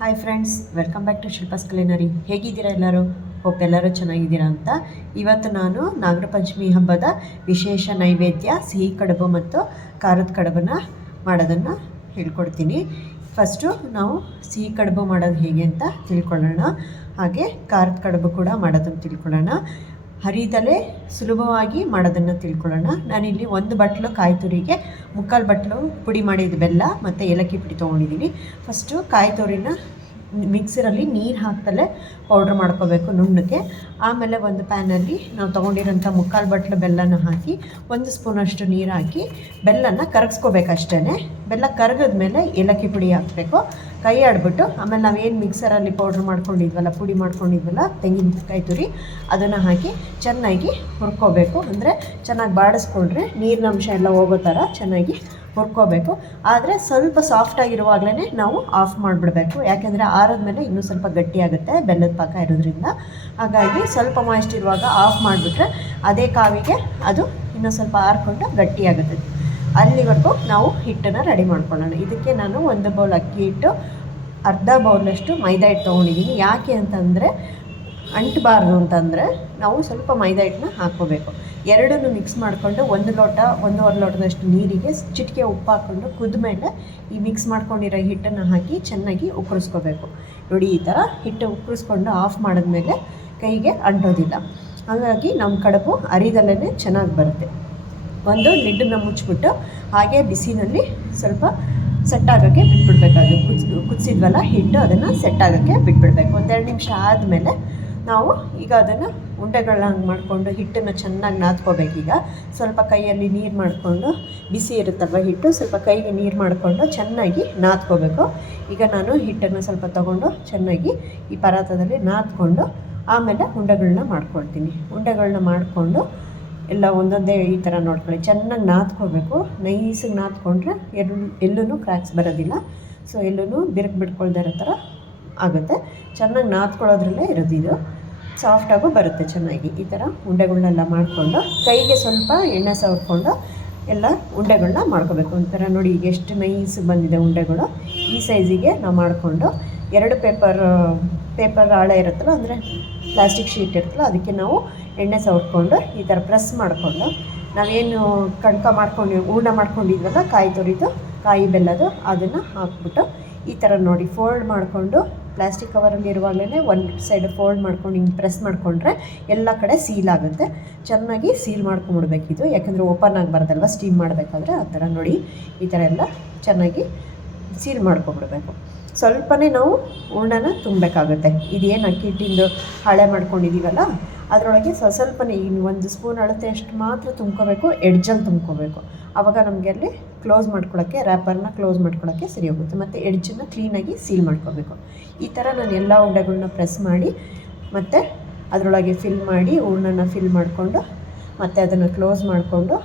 Hi friends welcome back to Shilpa's culinary ಹೇಗಿದ್ದೀರಾ ಎಲ್ಲರೂ? Hope ಎಲ್ಲರೂ ಚೆನ್ನಾಗಿದ್ದೀರಾ ಅಂತ. ಇವತ್ತು ನಾನು ನಾಗರ ಪಂಚಮಿ ಹಬ್ಬದ ವಿಶೇಷ ನೈವೇದ್ಯ, ಸಿಹಿ ಕಡುಬು ಮತ್ತು ಖಾರದ ಕಡುಬನ್ನು ಮಾಡೋದನ್ನು ಹೇಳ್ಕೊಡ್ತೀನಿ. ಫಸ್ಟು ನಾವು ಸಿಹಿ ಕಡುಬು ಮಾಡೋದು ಹೇಗೆ ಅಂತ ತಿಳ್ಕೊಳ್ಳೋಣ. ಹಾಗೆ ಖಾರದ ಕಡುಬು ಕೂಡ ಮಾಡೋದನ್ನು ತಿಳ್ಕೊಳ್ಳೋಣ. ಹರಿದಲೇ ಸುಲಭವಾಗಿ ಮಾಡೋದನ್ನು ತಿಳ್ಕೊಳ್ಳೋಣ. ನಾನಿಲ್ಲಿ ಒಂದು ಬಟ್ಲು ಕಾಯಿ ತುರಿಗೆ ಮುಕ್ಕಾಲು ಬಟ್ಲು ಪುಡಿ ಮಾಡಿದ ಬೆಲ್ಲ ಮತ್ತು ಏಲಕ್ಕಿ ಪುಡಿ ತೊಗೊಂಡಿದ್ದೀನಿ. ಫಸ್ಟು ಕಾಯಿ ತುರಿನ ಮಿಕ್ಸರಲ್ಲಿ ನೀರು ಹಾಕ್ತಲೇ ಪೌಡ್ರ್ ಮಾಡ್ಕೋಬೇಕು ನುಣ್ಣಕ್ಕೆ ಆಮೇಲೆ ಒಂದು ಪ್ಯಾನಲ್ಲಿ ನಾವು ತೊಗೊಂಡಿರೋಂಥ ಮುಕ್ಕಾಲು ಬಟ್ಲು ಬೆಲ್ಲನ ಹಾಕಿ ಒಂದು ಸ್ಪೂನಷ್ಟು ನೀರು ಹಾಕಿ ಬೆಲ್ಲನ ಕರಗಿಸ್ಕೋಬೇಕಷ್ಟೇ ಬೆಲ್ಲ ಕರಗಿದ್ಮೇಲೆ ಏಲಕ್ಕಿ ಪುಡಿ ಹಾಕಬೇಕು. ಕೈ ಆಡ್ಬಿಟ್ಟು ಆಮೇಲೆ ನಾವೇನು ಮಿಕ್ಸರಲ್ಲಿ ಪೌಡ್ರ್ ಮಾಡ್ಕೊಂಡಿದ್ವಲ್ಲ, ಪುಡಿ ಮಾಡ್ಕೊಂಡಿದ್ವಲ್ಲ, ತೆಂಗಿನಕಾಯಿ ತುರಿ, ಅದನ್ನು ಹಾಕಿ ಚೆನ್ನಾಗಿ ಹುರ್ಕೋಬೇಕು. ಅಂದರೆ ಚೆನ್ನಾಗಿ ಬಾಡಿಸ್ಕೊಂಡ್ರೆ ನೀರಿನ ಅಂಶ ಎಲ್ಲ ಹೋಗೋ ಥರ ಚೆನ್ನಾಗಿ ಹುರ್ಕೋಬೇಕು. ಆದರೆ ಸ್ವಲ್ಪ ಸಾಫ್ಟ್ ಆಗಿರುವಾಗಲೇ ನಾವು ಆಫ್ ಮಾಡಿಬಿಡಬೇಕು. ಯಾಕೆಂದರೆ ಮೇಲೆ ಇನ್ನೂ ಸ್ವಲ್ಪ ಗಟ್ಟಿಯಾಗುತ್ತೆ, ಬೆಲ್ಲದ ಪಾಕ ಇರೋದ್ರಿಂದ. ಹಾಗಾಗಿ ಸ್ವಲ್ಪ ಮಾಯಿಸ್ಟ್ ಇರುವಾಗ ಆಫ್ ಮಾಡಿಬಿಟ್ರೆ ಅದೇ ಕಾವಿಗೆ ಅದು ಇನ್ನೂ ಸ್ವಲ್ಪ ಆರ್ಕೊಂಡು ಗಟ್ಟಿಯಾಗುತ್ತೆ. ಅಲ್ಲಿವರೆಗೂ ನಾವು ಹಿಟ್ಟನ್ನು ರೆಡಿ ಮಾಡ್ಕೊಳ್ಳೋಣ. ಇದಕ್ಕೆ ನಾನು ಒಂದು ಬೌಲ್ ಅಕ್ಕಿ ಹಿಟ್ಟು, ಅರ್ಧ ಬೌಲಷ್ಟು ಮೈದಾ ಹಿಟ್ಟು ತೊಗೊಂಡಿದ್ದೀನಿ. ಯಾಕೆ ಅಂತಂದರೆ ಅಂಟಬಾರ್ದು ಅಂತಂದರೆ ನಾವು ಸ್ವಲ್ಪ ಮೈದಾ ಹಿಟ್ಟನ್ನ ಹಾಕ್ಕೋಬೇಕು. ಎರಡನ್ನೂ ಮಿಕ್ಸ್ ಮಾಡಿಕೊಂಡು ಒಂದು ಲೋಟ, ಒಂದೂವರೆ ಲೋಟದಷ್ಟು ನೀರಿಗೆ ಚಿಟಿಕೆ ಉಪ್ಪು ಹಾಕ್ಕೊಂಡು ಕುದ್ಮೇಲೆ ಈ ಮಿಕ್ಸ್ ಮಾಡ್ಕೊಂಡಿರೋ ಹಿಟ್ಟನ್ನು ಹಾಕಿ ಚೆನ್ನಾಗಿ ಉಕ್ಕರಿಸ್ಕೋಬೇಕು. ನೋಡಿ, ಈ ಥರ ಹಿಟ್ಟು ಉಕ್ಕರಿಸ್ಕೊಂಡು ಆಫ್ ಮಾಡಿದ್ಮೇಲೆ ಕೈಗೆ ಅಂಟೋದಿಲ್ಲ. ಹಾಗಾಗಿ ನಮ್ಮ ಕಡುಬು ಅರಿದಲ್ಲೇ ಚೆನ್ನಾಗಿ ಬರುತ್ತೆ. ಒಂದು ಲಿಡ್ಡನ್ನು ಮುಚ್ಚಿಬಿಟ್ಟು ಹಾಗೆ ಬಿಸಿನಲ್ಲಿ ಸ್ವಲ್ಪ ಸೆಟ್ ಆಗೋಕ್ಕೆ ಬಿಟ್ಬಿಡ್ಬೇಕು. ಅದು ಕುದಿಸಿದ್ವಲ್ಲ ಹಿಟ್ಟು, ಅದನ್ನು ಸೆಟ್ ಆಗೋಕ್ಕೆ ಬಿಟ್ಬಿಡ್ಬೇಕು. ಒಂದೆರಡು ನಿಮಿಷ ಆದಮೇಲೆ ನಾವು ಈಗ ಅದನ್ನು ಉಂಡೆಗಳನ್ನ ಮಾಡಿಕೊಂಡು ಹಿಟ್ಟನ್ನು ಚೆನ್ನಾಗಿ ನಾದ್ಕೋಬೇಕೀಗ ಸ್ವಲ್ಪ ಕೈಯಲ್ಲಿ ನೀರು ಮಾಡಿಕೊಂಡು ಬಿಸಿ ಇರುತ್ತಲ್ವ ಹಿಟ್ಟು, ಸ್ವಲ್ಪ ಕೈಗೆ ನೀರು ಮಾಡಿಕೊಂಡು ಚೆನ್ನಾಗಿ ನಾದ್ಕೋಬೇಕು. ಈಗ ನಾನು ಹಿಟ್ಟನ್ನು ಸ್ವಲ್ಪ ತಗೊಂಡು ಚೆನ್ನಾಗಿ ಈ ಪರಾತದಲ್ಲಿ ನಾದ್ಕೊಂಡು ಆಮೇಲೆ ಉಂಡೆಗಳನ್ನ ಮಾಡ್ಕೊಳ್ತೀನಿ. ಉಂಡೆಗಳನ್ನ ಮಾಡಿಕೊಂಡು ಎಲ್ಲ ಒಂದೊಂದೇ ಈ ಥರ ನೋಡ್ಕೊಳ್ಳಿ. ಚೆನ್ನಾಗಿ ನಾದ್ಕೋಬೇಕು. ನೈಸಿಗೆ ನಾದ್ಕೊಂಡ್ರೆ ಎಲ್ಲೂ ಎಲ್ಲೂ ಕ್ರ್ಯಾಕ್ಸ್ ಬರೋದಿಲ್ಲ. ಸೊ ಎಲ್ಲೂ ಬಿರುಕು ಬಿಟ್ಕೊಳ್ದೇ ಇರೋ ಥರ ಆಗುತ್ತೆ. ಚೆನ್ನಾಗಿ ನಾದ್ಕೊಳ್ಳೋದ್ರಲ್ಲೇ ಇರೋದು ಇದು. ಸಾಫ್ಟಾಗೂ ಬರುತ್ತೆ, ಚೆನ್ನಾಗಿ. ಈ ಥರ ಉಂಡೆಗಳನ್ನೆಲ್ಲ ಮಾಡಿಕೊಂಡು, ಕೈಗೆ ಸ್ವಲ್ಪ ಎಣ್ಣೆ ಸವರ್ಕೊಂಡು ಎಲ್ಲ ಉಂಡೆಗಳನ್ನ ಮಾಡ್ಕೋಬೇಕು. ಒಂಥರ ನೋಡಿ ಈಗ ಎಷ್ಟು ನೈಸ್ ಬಂದಿದೆ ಉಂಡೆಗಳು. ಈ ಸೈಜಿಗೆ ನಾವು ಮಾಡಿಕೊಂಡು, ಎರಡು ಪೇಪರ್ ಪೇಪರ್ ಹಾಳೆ ಇರುತ್ತಲ್ಲ, ಅಂದರೆ ಪ್ಲಾಸ್ಟಿಕ್ ಶೀಟ್ ಇರುತ್ತಲ್ಲ, ಅದಕ್ಕೆ ನಾವು ಎಣ್ಣೆ ಸವರ್ಕೊಂಡು ಈ ಥರ ಪ್ರೆಸ್ ಮಾಡಿಕೊಂಡು, ನಾವೇನು ಕಣ್ಕ ಮಾಡ್ಕೊಂಡು, ಹೂರ್ಣ ಮಾಡ್ಕೊಂಡಿದ್ವಲ್ಲ, ಕಾಯಿ ತುರಿದು, ಕಾಯಿ ಬೆಲ್ಲದು, ಅದನ್ನು ಹಾಕ್ಬಿಟ್ಟು ಈ ಥರ ನೋಡಿ, ಫೋಲ್ಡ್ ಮಾಡಿಕೊಂಡು ಪ್ಲಾಸ್ಟಿಕ್ ಕವರಲ್ಲಿ ಇರುವಾಗಲೇ ಒಂದು ಸೈಡ್ ಫೋಲ್ಡ್ ಮಾಡ್ಕೊಂಡು ಹಿಂಗೆ ಪ್ರೆಸ್ ಮಾಡಿಕೊಂಡ್ರೆ ಎಲ್ಲ ಕಡೆ ಸೀಲ್ ಆಗುತ್ತೆ. ಚೆನ್ನಾಗಿ ಸೀಲ್ ಮಾಡ್ಕೊಂಬಿಡ್ಬೇಕಿದು ಯಾಕಂದರೆ ಓಪನ್ ಆಗಬಾರ್ದಲ್ವ ಸ್ಟೀಮ್ ಮಾಡಬೇಕಾದ್ರೆ ಆ ಥರ ನೋಡಿ. ಈ ಥರ ಎಲ್ಲ ಚೆನ್ನಾಗಿ ಸೀಲ್ ಮಾಡ್ಕೊಂಡ್ಬಿಡ್ಬೇಕು ಸ್ವಲ್ಪನೇ ನಾವು ಹೂರ್ಣನ ತುಂಬಬೇಕಾಗುತ್ತೆ. ಇದೇನು ಅಕ್ಕಿ ಹಿಟ್ಟಿಂದು ಹಳೆ ಮಾಡ್ಕೊಂಡಿದ್ದೀವಲ್ಲ ಅದರೊಳಗೆ ಸ್ವಲ್ಪ ಸ್ವಲ್ಪನೇ ಇನ್ನು ಒಂದು ಸ್ಪೂನ್ ಅಳತೆ ಅಷ್ಟು ಮಾತ್ರ ತುಂಬ್ಕೋಬೇಕು ಎಡ್ಜಲ್ಲಿ ತುಂಬ್ಕೋಬೇಕು. ಆವಾಗ ನಮಗೆ ಅಲ್ಲಿ ಕ್ಲೋಸ್ ಮಾಡ್ಕೊಳ್ಳೋಕ್ಕೆ ರ್ಯಾಪರ್ನ ಕ್ಲೋಸ್ ಮಾಡ್ಕೊಳ್ಳೋಕ್ಕೆ ಸರಿ ಹೋಗುತ್ತೆ. ಮತ್ತು ಎಡ್ಜನ್ನು ಕ್ಲೀನಾಗಿ ಸೀಲ್ ಮಾಡ್ಕೋಬೇಕು. ಈ ಥರ ನಾನು ಎಲ್ಲ ಉಂಡೆಗಳನ್ನ ಪ್ರೆಸ್ ಮಾಡಿ, ಮತ್ತು ಅದರೊಳಗೆ ಫಿಲ್ ಮಾಡಿ, ಹೂರ್ಣನ ಫಿಲ್ ಮಾಡಿಕೊಂಡು, ಮತ್ತು ಅದನ್ನು ಕ್ಲೋಸ್ ಮಾಡಿಕೊಂಡು,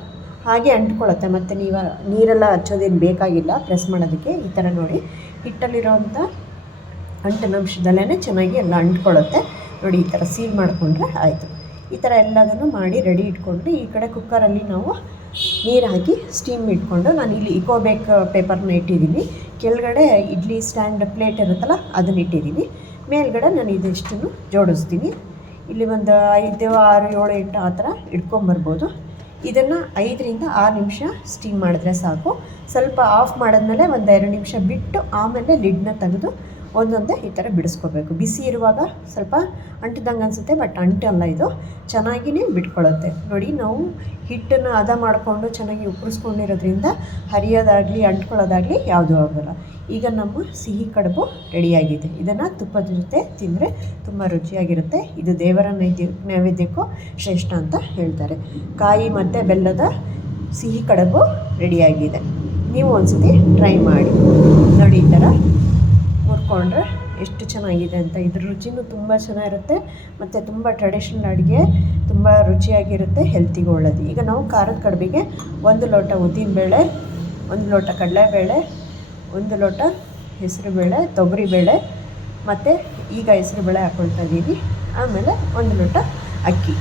ಹಾಗೆ ಅಂಟ್ಕೊಳ್ಳುತ್ತೆ ಮತ್ತು ನೀವು, ನೀರೆಲ್ಲ ಹಚ್ಚೋದೇನು ಬೇಕಾಗಿಲ್ಲ ಪ್ರೆಸ್ ಮಾಡೋದಕ್ಕೆ ಈ ಥರ ನೋಡಿ. ಹಿಟ್ಟಲ್ಲಿರೋವಂಥ ಅಂಟನಾಂಶದಲ್ಲೇನೆ ಚೆನ್ನಾಗಿ ಎಲ್ಲ ಅಂಟ್ಕೊಳ್ಳುತ್ತೆ ನೋಡಿ, ಈ ಥರ ಸೀಲ್ ಮಾಡಿಕೊಂಡ್ರೆ ಆಯಿತು. ಈ ಥರ ಎಲ್ಲದನ್ನು ಮಾಡಿ ರೆಡಿ ಇಟ್ಕೊಂಡು ಈ ಕಡೆ ಕುಕ್ಕರಲ್ಲಿ ನಾವು ನೀರು ಹಾಕಿ ಸ್ಟೀಮ್ ಇಟ್ಕೊಂಡು ನಾನು ಇಲ್ಲಿ ಇಕೋಬೇಕ್ ಪೇಪರ್ನ ಇಟ್ಟಿದ್ದೀನಿ ಕೆಳಗಡೆ ಇಡ್ಲಿ ಸ್ಟ್ಯಾಂಡ್ ಪ್ಲೇಟ್ ಇರುತ್ತಲ್ಲ, ಅದನ್ನ ಇಟ್ಟಿದ್ದೀನಿ. ಮೇಲ್ಗಡೆ ನಾನು ಇದಿಷ್ಟನ್ನು ಜೋಡಿಸ್ತೀನಿ. ಇಲ್ಲಿ ಒಂದು ಐದು, ಆರು, ಏಳು, ಎಂಟು ಆ ಥರ ಇಟ್ಕೊಂಬರ್ಬೋದು. ಇದನ್ನು ಐದರಿಂದ ಆರು ನಿಮಿಷ ಸ್ಟೀಮ್ ಮಾಡಿದ್ರೆ ಸಾಕು. ಸ್ವಲ್ಪ ಆಫ್ ಮಾಡಿದ್ಮೇಲೆ ಒಂದು ಎರಡು ನಿಮಿಷ ಬಿಟ್ಟು ಆಮೇಲೆ ಲಿಡ್ನ ತೆಗೆದು ಒಂದೊಂದೇ ಈ ಥರ ಬಿಡಿಸ್ಕೋಬೇಕು. ಬಿಸಿ ಇರುವಾಗ ಸ್ವಲ್ಪ ಅಂಟಿದಂಗೆ ಅನಿಸುತ್ತೆ, ಬಟ್ ಅಂಟಲ್ಲ ಇದು. ಚೆನ್ನಾಗಿಯೇ ಬಿಟ್ಕೊಳ್ಳುತ್ತೆ ನೋಡಿ, ನಾವು ಹಿಟ್ಟನ್ನು ಹದ ಮಾಡಿಕೊಂಡು ಚೆನ್ನಾಗಿ ಉಪ್ಪರಿಸ್ಕೊಂಡಿರೋದ್ರಿಂದ ಹರಿಯೋದಾಗಲಿ, ಅಂಟ್ಕೊಳ್ಳೋದಾಗಲಿ ಯಾವುದೂ ಆಗೋಲ್ಲ. ಈಗ ನಮ್ಮ ಸಿಹಿ ಕಡುಬು ರೆಡಿಯಾಗಿದೆ. ಇದನ್ನು ತುಪ್ಪದ ಜೊತೆ ತಿಂದರೆ ತುಂಬ ರುಚಿಯಾಗಿರುತ್ತೆ. ಇದು ದೇವರ ನೈದ್ಯ, ನೈವೇದ್ಯಕ್ಕೂ ಶ್ರೇಷ್ಠ ಅಂತ ಹೇಳ್ತಾರೆ. ಕಾಯಿ ಮತ್ತು ಬೆಲ್ಲದ ಸಿಹಿ ಕಡುಬು ರೆಡಿಯಾಗಿದೆ. ನೀವು ಒಂದ್ಸತಿ ಟ್ರೈ ಮಾಡಿ. ನೋಡಿ, ಈ ಥರ ಮುರ್ಕೊಂಡ್ರೆ ಎಷ್ಟು ಚೆನ್ನಾಗಿದೆ ಅಂತ. ಇದ್ರ ರುಚಿನೂ ತುಂಬ ಚೆನ್ನಾಗಿರುತ್ತೆ. ಮತ್ತು ತುಂಬ ಟ್ರೆಡಿಷ್ನಲ್ ಅಡುಗೆ ತುಂಬ ರುಚಿಯಾಗಿರುತ್ತೆ ಹೆಲ್ತಿಗೆ ಒಳ್ಳೇದು. ಈಗ ನಾವು ಖಾರದ ಕಡುಬಿಗೆ ಒಂದು ಲೋಟ ಉದ್ದಿನ ಬೇಳೆ, ಒಂದು ಲೋಟ ಕಡಲೆಬೇಳೆ, ಒಂದು ಲೋಟ ಹೆಸರು ಬೇಳೆ, ತೊಗರಿ ಬೇಳೆ, ಮತ್ತು ಈಗ ಹೆಸರು ಬೇಳೆ ಹಾಕ್ಕೊಳ್ತಾ ಇದ್ದೀವಿ. ಆಮೇಲೆ ಒಂದು ಲೋಟ ಅಕ್ಕಿ.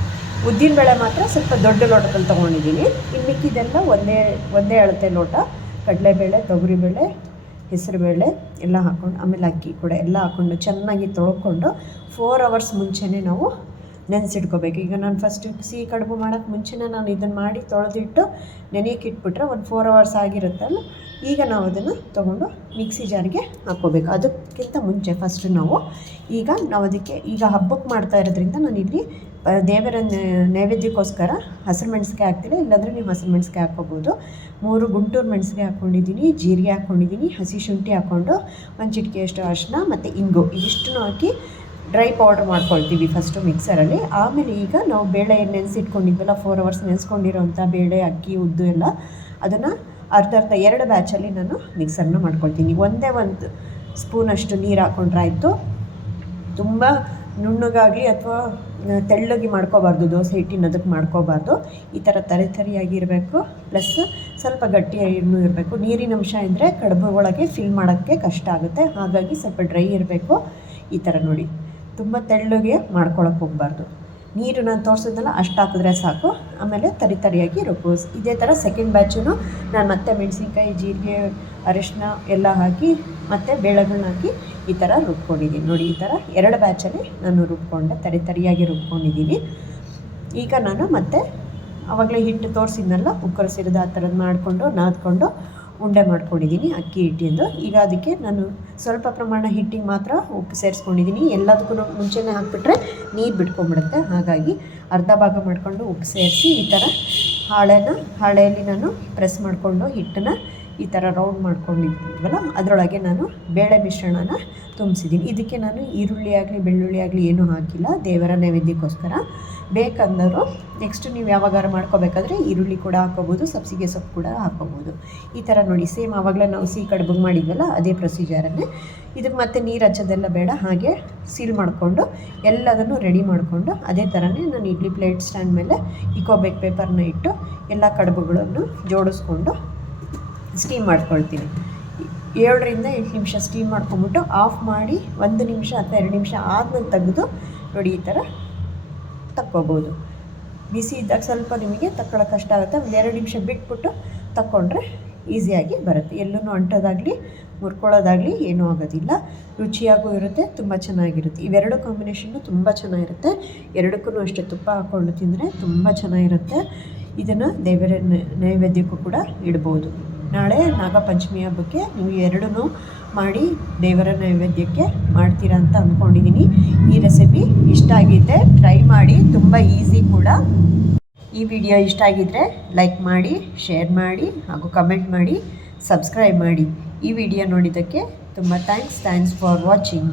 ಉದ್ದಿನ ಬೇಳೆ ಮಾತ್ರ ಸ್ವಲ್ಪ ದೊಡ್ಡ ಲೋಟದಲ್ಲಿ ತೊಗೊಂಡಿದ್ದೀನಿ. ಇನ್ನು ಮಿಕ್ಕಿದೆಲ್ಲ ಒಂದೇ ಒಂದೇ ಅಳತೆ ಲೋಟ ಕಡಲೆಬೇಳೆ, ತೊಗರಿಬೇಳೆ ಹೆಸರುಬೇಳೆ ಎಲ್ಲ ಹಾಕ್ಕೊಂಡು ಆಮೇಲೆ ಅಕ್ಕಿ ಕೂಡ ಎಲ್ಲ ಹಾಕ್ಕೊಂಡು ಚೆನ್ನಾಗಿ ತೊಳ್ಕೊಂಡು ಫೋರ್ ಅವರ್ಸ್ ಮುಂಚೆನೇ ನಾವು ನೆನೆಸಿಟ್ಕೋಬೇಕು. ಈಗ ನಾನು ಫಸ್ಟ್ ಸಿಹಿ ಕಡುಬು ಮಾಡೋಕ್ಕೆ ಮುಂಚೆನೇ ನಾನು ಇದನ್ನು ಮಾಡಿ ತೊಳೆದಿಟ್ಟು ನೆನೆಯಕ್ಕೆ ಇಟ್ಬಿಟ್ರೆ ಒಂದು ಫೋರ್ ಅವರ್ಸ್ ಆಗಿರುತ್ತಲ್ಲ, ಈಗ ನಾವು ಅದನ್ನು ತೊಗೊಂಡು ಮಿಕ್ಸಿ ಜಾರಿಗೆ ಹಾಕ್ಕೋಬೇಕು. ಅದಕ್ಕಿಂತ ಮುಂಚೆ ಫಸ್ಟ್ ನಾವು ಈಗ ನಾವು ಅದಕ್ಕೆ ಈಗ ಹಬ್ಬಕ್ಕೆ ಮಾಡ್ತಾ ಇರೋದ್ರಿಂದ ನಾನು ಇಲ್ಲಿ ದೇವರ ನೈವೇದ್ಯಕ್ಕೋಸ್ಕರ ಹಸಿರು ಮೆಣಸಿಗೆ ಹಾಕ್ತೀನಿ. ಇಲ್ಲಾಂದರೆ ನೀವು ಹಸಿರು ಮೆಣಸಿಗೆ ಹಾಕ್ಕೋಬೋದು. ಮೂರು ಗುಂಟೂರು ಮೆಣಸಿಗೆ ಹಾಕ್ಕೊಂಡಿದ್ದೀನಿ ಜೀರಿಗೆ ಹಾಕ್ಕೊಂಡಿದ್ದೀನಿ ಹಸಿ ಶುಂಠಿ ಹಾಕ್ಕೊಂಡು ಒಂದು ಚಿಟಿಕೆಯಷ್ಟು ಅರಿಶಿನ ಮತ್ತು ಇಂಗು. ಇದಿಷ್ಟನ್ನು ಹಾಕಿ ಡ್ರೈ ಪೌಡ್ರ್ ಮಾಡ್ಕೊಳ್ತೀವಿ ಫಸ್ಟು ಮಿಕ್ಸರಲ್ಲಿ ಆಮೇಲೆ ಈಗ ನಾವು ಬೇಳೆ ನೆನೆಸಿಟ್ಕೊಂಡಿದ್ವಲ್ಲ ಫೋರ್ ಅವರ್ಸ್ ನೆನೆಸ್ಕೊಂಡಿರೋಂಥ ಬೇಳೆ, ಅಕ್ಕಿ, ಉದ್ದು ಎಲ್ಲ, ಅದನ್ನು ಅರ್ಧ ಅರ್ಧ ಎರಡು ಬ್ಯಾಚಲ್ಲಿ ನಾನು ಮಿಕ್ಸರ್ನ ಮಾಡ್ಕೊಳ್ತೀನಿ. ಒಂದೇ ಒಂದು ಸ್ಪೂನಷ್ಟು ನೀರು ಹಾಕ್ಕೊಂಡ್ರೆ ಆಯಿತು. ತುಂಬ ನುಣ್ಣಗಾಗಲಿ ಅಥವಾ ತೆಳ್ಳಗೆ ಮಾಡ್ಕೋಬಾರ್ದು, ದೋಸೆ ಹಿಟ್ಟಿನ ಅದಕ್ಕೆ ಮಾಡ್ಕೋಬಾರ್ದು. ಈ ಥರ ತರಿ ತರಿಯಾಗಿರಬೇಕು ಪ್ಲಸ್ ಸ್ವಲ್ಪ ಗಟ್ಟಿಯಾಗಿನೂ ಇರಬೇಕು. ನೀರಿನ ಅಂಶ ಇದ್ದರೆ ಕಡುಬು ಒಳಗೆ ಫಿಲ್ ಮಾಡೋಕ್ಕೆ ಕಷ್ಟ ಆಗುತ್ತೆ. ಹಾಗಾಗಿ ಸ್ವಲ್ಪ ಡ್ರೈ ಇರಬೇಕು. ಈ ಥರ ನೋಡಿ. ತುಂಬ ತೆಳ್ಳಗೆ ಮಾಡ್ಕೊಳಕ್ಕೆ ಹೋಗಬಾರ್ದು. ನೀರು ನಾನು ತೋರಿಸಿದ್ನಲ್ಲ ಅಷ್ಟು ಹಾಕಿದ್ರೆ ಸಾಕು. ಆಮೇಲೆ ತರಿ ತರಿಯಾಗಿ ರುಬ್ಬೋಸ್ ಇದೇ ಥರ ಸೆಕೆಂಡ್ ಬ್ಯಾಚುನು ನಾನು ಮತ್ತೆ ಮೆಣಸಿನ್ಕಾಯಿ, ಜೀರಿಗೆ ಅರಿಶಿನ ಎಲ್ಲ ಹಾಕಿ ಮತ್ತು ಬೇಳೆಗಳನ್ನ ಹಾಕಿ ಈ ಥರ ರುಬ್ಕೊಂಡಿದ್ದೀನಿ ನೋಡಿ, ಈ ಥರ ಎರಡು ಬ್ಯಾಚಲ್ಲಿ ನಾನು ರುಬ್ಕೊಂಡೆ, ತರಿ ತರಿಯಾಗಿ ರುಬ್ಕೊಂಡಿದ್ದೀನಿ ಈಗ ನಾನು ಮತ್ತೆ ಆವಾಗಲೇ ಹಿಟ್ಟು ತೋರಿಸಿದ್ನಲ್ಲ ಕುಕ್ಕರ್ ಸಿರಿದು ಆ ಥರದ್ದು ಮಾಡಿಕೊಂಡು, ನಾದ್ಕೊಂಡು ಉಂಡೆ ಮಾಡ್ಕೊಂಡಿದ್ದೀನಿ, ಅಕ್ಕಿ ಹಿಟ್ಟಿಂದು. ಈಗ ಅದಕ್ಕೆ ನಾನು ಸ್ವಲ್ಪ ಪ್ರಮಾಣ ಹಿಟ್ಟಿಗೆ ಮಾತ್ರ ಉಪ್ಪು ಸೇರಿಸ್ಕೊಂಡಿದ್ದೀನಿ. ಎಲ್ಲದಕ್ಕೂ ಮುಂಚೆನೇ ಹಾಕ್ಬಿಟ್ರೆ ನೀರು ಬಿಟ್ಕೊಂಡ್ಬಿಡುತ್ತೆ ಹಾಗಾಗಿ ಅರ್ಧ ಭಾಗ ಮಾಡಿಕೊಂಡು ಉಪ್ಪು ಸೇರಿಸಿ ಈ ಥರ ಹಾಳೆನ, ಹಾಳೆಯಲ್ಲಿ ನಾನು ಪ್ರೆಸ್ ಮಾಡಿಕೊಂಡು ಹಿಟ್ಟನ್ನು ಈ ಥರ ರೌಂಡ್ ಮಾಡ್ಕೊಂಡಿದ್ದೀವಲ್ಲ ಅದರೊಳಗೆ ನಾನು ಬೇಳೆ ಮಿಶ್ರಣನ ತುಂಬಿಸಿದ್ದೀನಿ. ಇದಕ್ಕೆ ನಾನು ಈರುಳ್ಳಿ ಆಗಲಿ, ಬೆಳ್ಳುಳ್ಳಿ ಆಗಲಿ ಏನೂ ಹಾಕಿಲ್ಲ, ದೇವರ ನೈವೇದ್ಯಕ್ಕೋಸ್ಕರ. ಬೇಕಂದರು ನೆಕ್ಸ್ಟ್ ನೀವು ಯಾವಾಗಾರ ಮಾಡ್ಕೋಬೇಕಾದ್ರೆ ಈರುಳ್ಳಿ ಕೂಡ ಹಾಕೋಬೋದು ಸಬ್ಸಿಗೆ ಸೊಪ್ಪು ಕೂಡ ಹಾಕೋಬೋದು ಈ ಥರ ನೋಡಿ ಸೇಮ್ ಆವಾಗಲೇ ನಾವು ಸಿಹಿ ಕಡುಬು ಮಾಡಿದ್ವಲ್ಲ, ಅದೇ ಪ್ರೊಸೀಜರನ್ನೇ ಇದಕ್ಕೆ ಮತ್ತೆ ನೀರು ಹಚ್ಚೋದೆಲ್ಲ ಬೇಡ, ಹಾಗೆ ಸೀಲ್ ಮಾಡಿಕೊಂಡು ಎಲ್ಲದನ್ನು ರೆಡಿ ಮಾಡಿಕೊಂಡು ಅದೇ ಥರನೇ ನಾನು ಇಡ್ಲಿ ಪ್ಲೇಟ್ ಸ್ಟ್ಯಾಂಡ್ ಮೇಲೆ ಇಕೋಬೇಕ್ ಪೇಪರ್ನ ಇಟ್ಟು ಎಲ್ಲ ಕಡುಬುಗಳನ್ನು ಜೋಡಿಸ್ಕೊಂಡು ಸ್ಟೀಮ್ ಮಾಡ್ಕೊಳ್ತೀನಿ. ಏಳರಿಂದ ಎಂಟು ನಿಮಿಷ ಸ್ಟೀಮ್ ಮಾಡ್ಕೊಂಬಿಟ್ಟು ಆಫ್ ಮಾಡಿ ಒಂದು ನಿಮಿಷ ಅಥವಾ ಎರಡು ನಿಮಿಷ ಆದಮೇಲೆ ತೆಗೆದು ನೋಡಿ ಈ ಥರ ತಕ್ಕೋಬೋದು. ಬಿಸಿ ಇದ್ದಾಗ ಸ್ವಲ್ಪ ನಿಮಗೆ ತಕ್ಕೊಳ್ಳೋಕೆ ಕಷ್ಟ ಆಗುತ್ತೆ. ಒಂದು ಎರಡು ನಿಮಿಷ ಬಿಟ್ಬಿಟ್ಟು ತಕ್ಕೊಂಡ್ರೆ ಈಸಿಯಾಗಿ ಬರುತ್ತೆ. ಎಲ್ಲೂ ಅಂಟೋದಾಗಲಿ, ಮುರ್ಕೊಳ್ಳೋದಾಗಲಿ ಏನೂ ಆಗೋದಿಲ್ಲ. ರುಚಿಯಾಗೂ ಇರುತ್ತೆ, ತುಂಬ ಚೆನ್ನಾಗಿರುತ್ತೆ. ಇವೆರಡು ಕಾಂಬಿನೇಷನ್ನು ತುಂಬ ಚೆನ್ನಾಗಿರುತ್ತೆ. ಎರಡಕ್ಕೂ ಅಷ್ಟೇ ತುಪ್ಪ ಹಾಕ್ಕೊಂಡು ತಿಂದರೆ ತುಂಬ ಚೆನ್ನಾಗಿರುತ್ತೆ. ಇದನ್ನು ದೇವರ ನೈವೇದ್ಯಕ್ಕೂ ಕೂಡ ಇಡ್ಬೋದು. ನಾಳೆ ನಾಗಪಂಚಮಿ ಹಬ್ಬಕ್ಕೆ ನೀವು ಎರಡನ್ನೂ ಮಾಡಿ ದೇವರ ನೈವೇದ್ಯಕ್ಕೆ ಮಾಡ್ತೀರಾ ಅಂತ ಅಂದ್ಕೊಂಡಿದ್ದೀನಿ. ಈ ರೆಸಿಪಿ ಇಷ್ಟ ಆಗಿದೆ ಟ್ರೈ ಮಾಡಿ, ತುಂಬ ಈಸಿ ಕೂಡ. ಈ ವಿಡಿಯೋ ಇಷ್ಟ ಆಗಿದ್ದರೆ ಲೈಕ್ ಮಾಡಿ, ಶೇರ್ ಮಾಡಿ ಹಾಗೂ ಕಮೆಂಟ್ ಮಾಡಿ, ಸಬ್ಸ್ಕ್ರೈಬ್ ಮಾಡಿ. ಈ ವಿಡಿಯೋ ನೋಡಿದ್ದಕ್ಕೆ ತುಂಬ ಥ್ಯಾಂಕ್ಸ್. Thanks for watching.